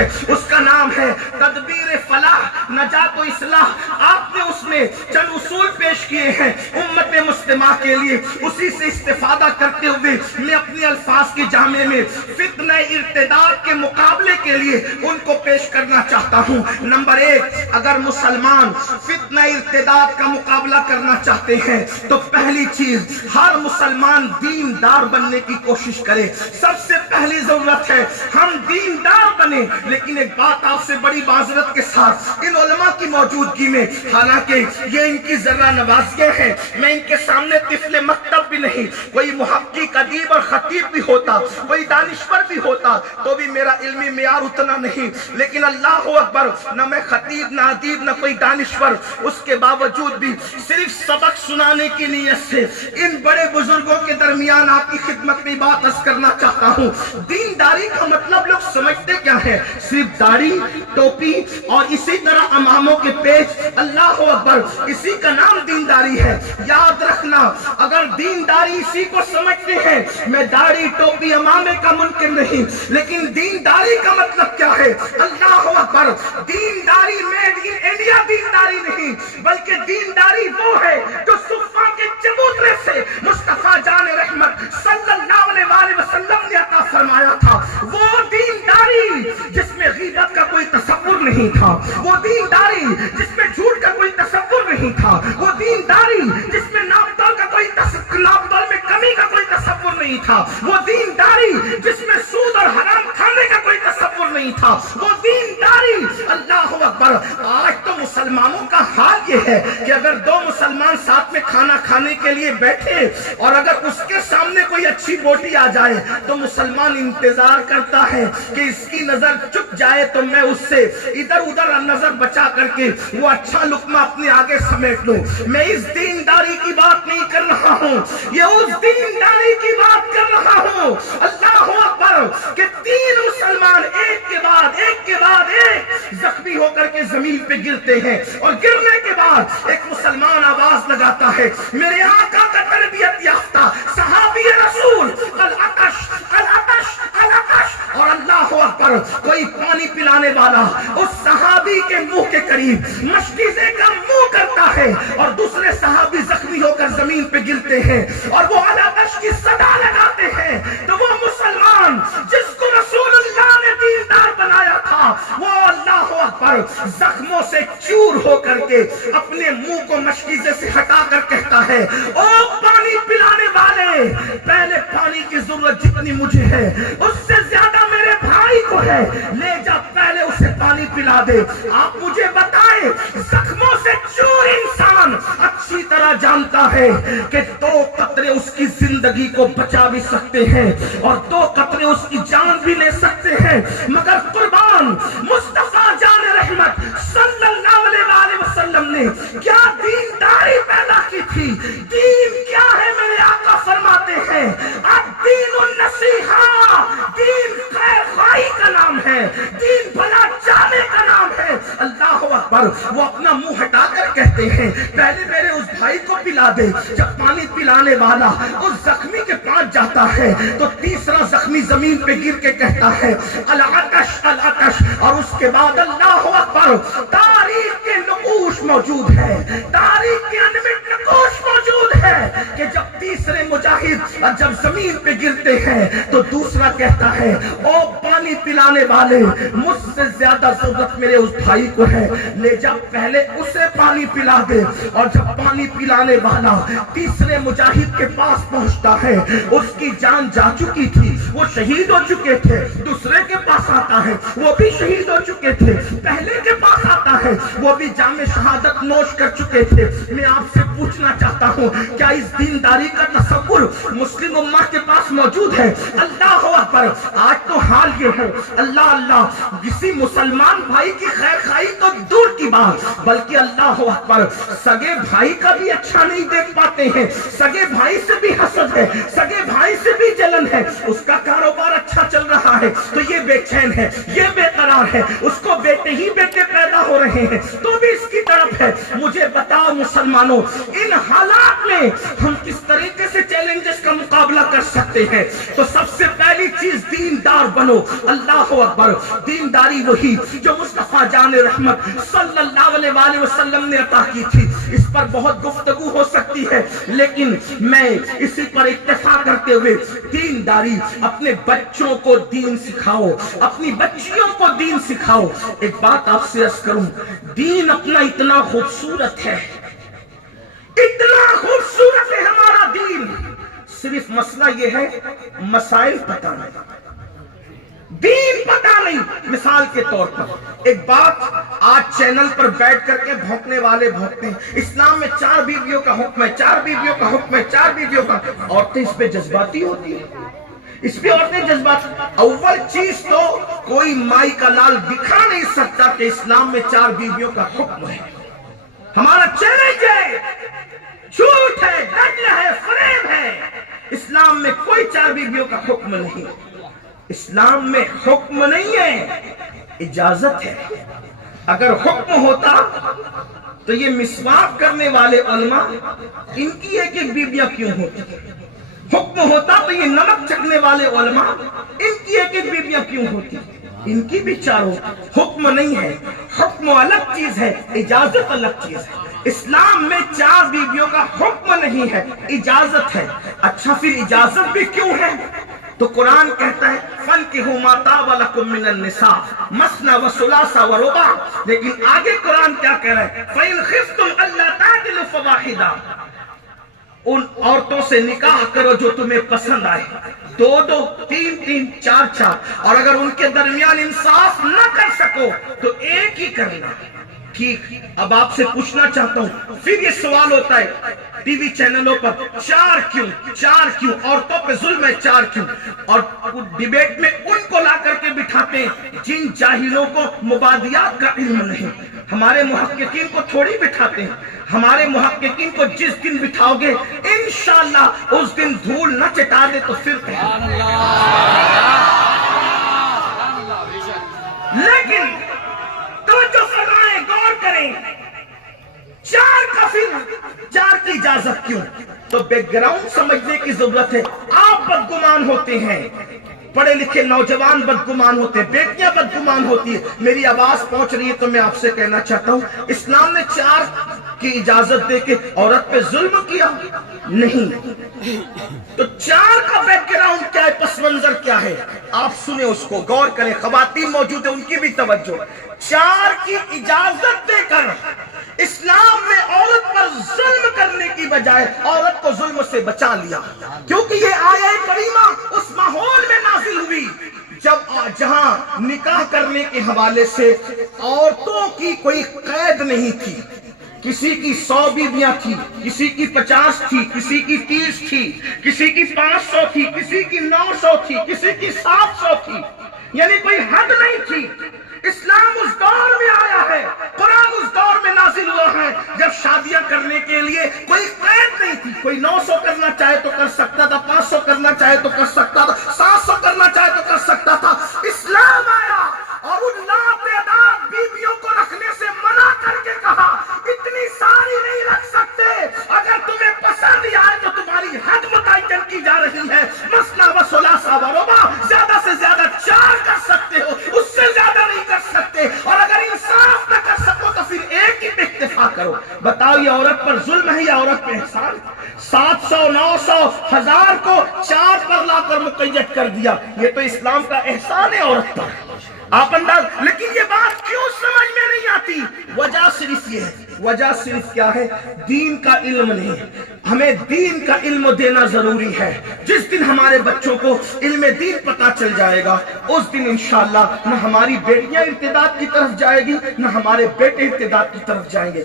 ہے، اس کا نام ہے تدبیر فلاح، نجات و اصلاح۔ آپ نے اس میں چند اصول پیش کیے ہیں امت مسلمہ کے لیے، اسی سے استفادہ کرتے ہوئے میں اپنے الفاظ کی جامع میں فتنہ ارتداد کے مقابلے کے لیے ان کو پیش کرنا چاہتا ہوں۔ نمبر ایک، اگر مسلمان فتنہ ارتداد کا مقابلہ کرنا چاہتے ہیں تو پہلی چیز، ہر مسلمان دیندار بننے کی کوشش کرے۔ سب سے پہلی ضرورت ہے ہم دیندار بنیں۔ لیکن ایک بات آپ سے بڑی معذرت کے ساتھ ان علماء کی موجودگی میں، حالانکہ یہ ان کی ذرہ نوازیاں ہیں، میں ان کے سامنے طفل مکتب بھی نہیں، کوئی محقق، ادیب اور خطیب بھی ہوتا، کوئی دانشور بھی ہوتا تو بھی میرا علمی معیار اتنا نہیں، لیکن اللہ اکبر، نہ میں خطیب، نہ ادیب، نہ کوئی دانشور، اس کے باوجود بھی صرف سبق سنانے کی نیت سے ان بڑے بزرگوں کے درمیان آپ کی خدمت میں بات عرض کرنا چاہتا ہوں۔ دینداری کا مطلب لوگ سمجھتے کیا ہے؟ صرف داڑھی، ٹوپی اور اسی طرح اماموں کے پیچ، اللہ اکبر، اسی کا نام دینداری ہے۔ یاد رکھنا، اگر دینداری اسی کو سمجھتے ہیں، میں داڑھی، ٹوپی، امامے کا منکر نہیں، لیکن دینداری کا مطلب کیا ہے؟ اللہ اکبر، دینداری میڈ ان انڈیا دینداری نہیں، بلکہ دینداری وہ ہے جو صفا کے چبوترے سے مصطفیٰ جان رحمت صلی اللہ علیہ وسلم نے عطا فرمایا تھا۔ وہ دینداری جس میں غیبت کا کوئی تصور نہیں تھا، وہ دینداری جس میں جھوٹ کا کوئی تصور نہیں تھا، وہ دینداری جس میں ناپ تول میں کمی کا کوئی تصور نہیں تھا، وہ دینداری جس میں سود اور حرام کھانے کا کوئی تصور نہیں تھا، وہ دینداری، اللہ اکبر۔ آج تو مسلمانوں کا حال یہ ہے کہ اگر دو مسلمان ساتھ میں کھانا کھانے کے لیے بیٹھے اور اگر اس کے سامنے کوئی اچھی بوٹی آ جائے تو مسلمان انتظار کرتا ہے کہ اس کی نظر چک جائے تو میں اس سے ادھر ادھر نظر بچا کر کے وہ اچھا لقمہ اپنے آگے سمیٹ لوں۔ میں اس دینداری کی بات نہیں کر رہا ہوں، یہ اس دینداری کی بات کر رہا ہوں، اللہ اکبر، کہ تین مسلمان ایک کے بعد ایک زخمی ہو کر کے زمین پہ گرتے ہیں اور گرنے کے بعد ایک مسلمان آواز لگاتا ہے، میرے آقا کا تربیت یافتہ صحابی رسول العطش العطش العطش، اور اللہ اکبر، کوئی پانی پلانے والا اس صحابی کے منہ کے قریب مشکیزے کا منہ کرتا ہے اور دوسرے صحابی زخمی ہو کر زمین پہ گرتے ہیں اور وہ العطش کی صدا لگاتے ہیں، تو وہ مسلمان جس کو رسول اللہ نے دیندار بنایا تھا وہ اللہ اکبر زخموں سے چور ہو کر کے اپنے منہ کو مشکیزے سے ہٹا کر کہتا ہے، او پانی پلانے والے، پہلے پانی کی ضرورت جتنی مجھے ہے اس سے زیادہ میرے بھائی کو ہے، لے جا پہلے اسے پانی پلا دے۔ آپ مجھے بتائیں، زخموں سے چور انسان اچھی طرح جانتا ہے کہ دو قطرے اس کی زندگی کو بچا بھی سکتے ہیں اور دو قطرے اس کی جان بھی لے سکتے ہیں، مگر قربان مصطفیٰ جان رحمت صلی اللہ علیہ وسلم نے کیا دینداری پیدا کی تھی؟ دین کیا ہے؟ میرے آقا فرماتے ہیں، الدین النصیحہ، دین خیر خواہی کا نام ہے، دین بھلا چاہنے کا نام ہے۔ اللہ اکبر، وہ اپنا منہ ہٹا کر کہتے ہیں، پہلے میرے اس بھائی کو پلا دے۔ جب پانی پلانے والا اس زخمی کے پاس جاتا ہے تو تیسرا زخمی زمین پہ گر کے کہتا ہے، العطش العطش، اور اس کے بعد اللہ اکبر، تاریخ کے نقوش موجود ہے، تاریخ کے انمٹ نقوش موجود ہے کہ جب تیسرے مجاہد جب زمین پہ گرتے ہیں تو دوسرا کہتا ہے، او پانی پلانے والے، مجھ سے زیادہ ضرورت میرے اس بھائی کو ہے، لے جا پہلے اسے پانی پلا دے۔ اور جب پانی پلانے والا تیسرے مجاہد کے پاس پہنچتا ہے، اس کی جان جا چکی تھی، وہ شہید ہو چکے تھے، دوسرے کے پاس آتا ہے، وہ بھی شہید ہو چکے تھے، پہلے کے پاس آتا ہے، وہ بھی جام شہادت نوش کر چکے تھے۔ میں آپ سے پوچھنا چاہتا ہوں، کیا اس دینداری کا تصور مسلم امت کے پاس موجود ہے؟ اللہ اکبر، آج تو حال یہ ہے، اللہ کسی مسلمان بھائی کی خیر خواہی تو دور کی بات، بلکہ اللہ اکبر سگے بھائی کا بھی اچھا نہیں دیکھ پاتے ہیں، سگے بھائی سے بھی حسد ہے، سگے بھائی سے بھی جلن ہے، اس کا کاروبار اچھا چل رہا ہے تو یہ بے چین ہے، یہ بے قرار برقرار ہے, اس کو بیٹے ہی بیٹے پیدا ہو رہے ہیں تو بھی اس کی تڑپ ہے. مجھے بتاؤ مسلمانوں, ان حالات میں ہم کس طریقے سے چیلنجز کا مقابلہ کر سکتے ہیں؟ تو سب سے پہلی چیز دیندار بنو. اللہ اکبر. دینداری وہی جو مصطفیٰ جان رحمت صلی اللہ علیہ وآلہ وسلم نے عطا کی تھی. اس پر بہت گفتگو ہو سکتی ہے لیکن میں اسی پر اکتفا کرتے ہوئے, دینداری, اپنے بچوں کو دین سکھاؤ, اپنی بچیوں کو دین سکھاؤ. ایک بات آپ سے عرض کروں, دین اپنا اتنا خوبصورت ہے, اتنا خوبصورت ہے ہمارا دین, صرف مسئلہ یہ ہے مسائل پتہ نہیں, دین پتہ نہیں. مثال کے طور پر ایک بات, آج چینل پر بیٹھ کر کے بھونکنے والے بھونکتے ہیں اسلام میں 4 بیویوں کا حکم ہے, 4 بیویوں کا حکم ہے, 4 بیویوں کا. عورتیں اس پہ جذباتی ہوتی ہیں, اس پہ عورتیں جذبات. اول چیز تو کوئی مائی کا لال دکھا نہیں سکتا کہ اسلام میں 4 بیویوں کا حکم ہے. ہمارا چیلنج ہے, جھوٹ ہے, دجل ہے, فریب ہے. اسلام میں کوئی 4 بیویوں کا حکم نہیں. اسلام میں حکم نہیں ہے, اجازت ہے. اگر حکم ہوتا تو یہ مسواک کرنے والے علماء ان کی ایک ایک بیویاں کیوں ہوتی؟ حکم ہوتا تو یہ نمک چکھنے والے علماء ان کی ایک ایک بیویاں کیوں ہوتی؟ ان کی بھی 4 ہوتی. حکم نہیں ہے, حکم الگ چیز ہے, اجازت الگ چیز ہے. اسلام میں 4 بیویوں کا حکم نہیں ہے, اجازت ہے. اچھا پھر اجازت بھی کیوں ہے؟ تو قرآن کہتا ہے فَانْكِحُوا مَا طَابَ لَكُم مِّنَ النِّسَاءِ مَثْنَىٰ وَثُلَاثَ وَرُبَاعَ. لیکن آگے قرآن کیا کہہ رہا ہے؟ فَإِنْ خِفْتُمْ أَلَّا تَعْدِلُوا فَوَاحِدَةً. ان عورتوں سے نکاح کرو جو تمہیں پسند آئے, 2 3 4. اور اگر ان کے درمیان انصاف نہ کر سکو تو ایک ہی کرنا. ٹھیک, اب آپ سے پوچھنا چاہتا ہوں, پھر یہ سوال ہوتا ہے ٹی وی چینلوں پر 4 کیوں, 4 کیوں, عورتوں پہ ظلم ہے 4 کیوں. اور ڈیبیٹ میں ان کو لا کر کے بٹھاتے ہیں جن جاہلوں کو مبادیات کا علم نہیں. ہمارے محققین کو تھوڑی بٹھاتے ہیں, ہمارے محققین کو جس دن بٹھاؤ گے انشاءاللہ اس دن دھول نہ چٹا دے تو پھر لیکن توجہ فرمائیں, غور کریں, 4 کا پھر 4 کی اجازت کیوں؟ تو بیک گراؤنڈ سمجھنے کی ضرورت ہے. آپ بدگمان ہوتے ہیں, پڑھے لکھے نوجوان بدگمان ہوتے ہیں, بیٹیاں بدگمان ہوتی ہیں. میری آواز پہنچ رہی ہے تو میں آپ سے کہنا چاہتا ہوں, اسلام نے 4 کی اجازت دے کے عورت پہ ظلم کیا نہیں. تو 4 کا بیک گراؤنڈ کیا ہے, پس منظر کیا ہے, آپ سنیں, اس کو غور کریں. خواتین موجود ہیں, ان کی بھی توجہ. 4 کی اجازت دے کر اسلام میں عورت پر ظلم کرنے کی بجائے عورت کو ظلم سے بچا لیا, کیونکہ یہ آیت کریمہ اس ماحول میں نازل ہوئی جہاں نکاح کرنے کے حوالے سے عورتوں کی کوئی قید نہیں تھی. کسی کی 100 بیویاں تھی, کسی کی 50 تھی, کسی کی 30 تھی, کسی کی 500 تھی, کسی کی 900 تھی, کسی کی 700 تھی, یعنی کوئی حد نہیں تھی. اسلام اس دور میں آیا ہے, قرآن اس دور میں نازل ہوا ہے جب شادیاں کرنے کے لیے کوئی قید نہیں تھی. کوئی 900 کرنا چاہے تو کر سکتا تھا, 500 کرنا چاہے تو کر سکتا تھا, 700 کرنا چاہے تو کر سکتا تھا. اسلام آیا اور ان لاتعداد بیویوں کو رکھنے سے منع کر کے کہا اتنی ساری نہیں رکھ سکتے, اگر تمہیں پسند آئے تو تمہاری حد متعین کی جا رہی ہے. مثنیٰ وثلاث ورباع, زیادہ سے زیادہ 4 کر سکتے ہو, اس سے زیادہ نہیں کر سکتے. اور اگر انصاف نہ کر سکو تو پھر ایک ہی پہ اکتفا کرو. بتاؤ یہ عورت پر ظلم ہے یا عورت پہ احسان؟ 700 900 1000 کو 4 پر لا کر مقید کر دیا, یہ تو اسلام کا احسان ہے عورت پر. آپ انداز, لیکن یہ بات کیوں سمجھ میں نہیں آتی؟ وجہ صرف یہ ہے, وجہ صرف کیا ہے, دین کا علم نہیں. ہمیں دین کا علم دینا ضروری ہے. جس دن ہمارے بچوں کو علم دین پتہ چل جائے گا اس دن انشاءاللہ نہ ہماری بیٹیاں ارتداد کی طرف جائے گی نہ ہمارے بیٹے ارتداد کی طرف جائیں گے.